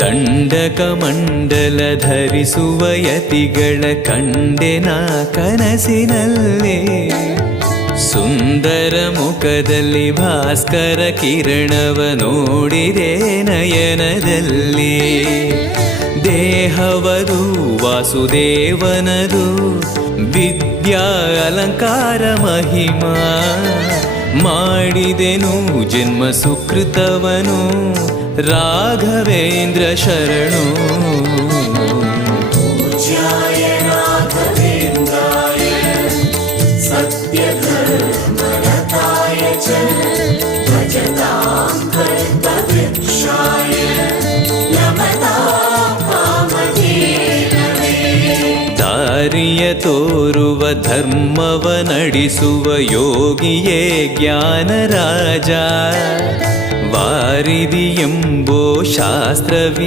ದಂಡಕ ಮಂಡಲ ಧರಿಸುವ ಯತಿಗಳ ಕಂಡೆನ ಕನಸಿನಲ್ಲೇ. ಸುಂದರ ಮುಖದಲ್ಲಿ ಭಾಸ್ಕರ ಕಿರಣವ ನೋಡಿದೆ ನಯನದಲ್ಲಿ. ದೇಹವದು ವಾಸುದೇವನದು ವಿದ್ಯಾ ಅಲಂಕಾರ ಮಹಿಮಾ. ಮಾಡಿದೆನು ಜನ್ಮ ಸುಕೃತವನು ರಾಘವೇಂದ್ರ ಶರಣು. ಪೂಜ್ಯಾಯ ರಾಘವೇಂದ್ರಾಯ ಸತ್ಯಧರ್ಮರತಾಯ ಚ ಭಜತಾಂ ಕಲ್ಪವೃಕ್ಷಾಯ ನಮತಾಂ ಕಾಮಧೇನವೇ. ದಾರಿಯ ತೋರುವ ಧರ್ಮವ ನಡೆಸುವ ಯೋಗಿಯೇ ಜ್ಞಾನರಾಜ. ವಾರಿದಿ ಎಂಬೋ ಶಾಸ್ತ್ರವಿ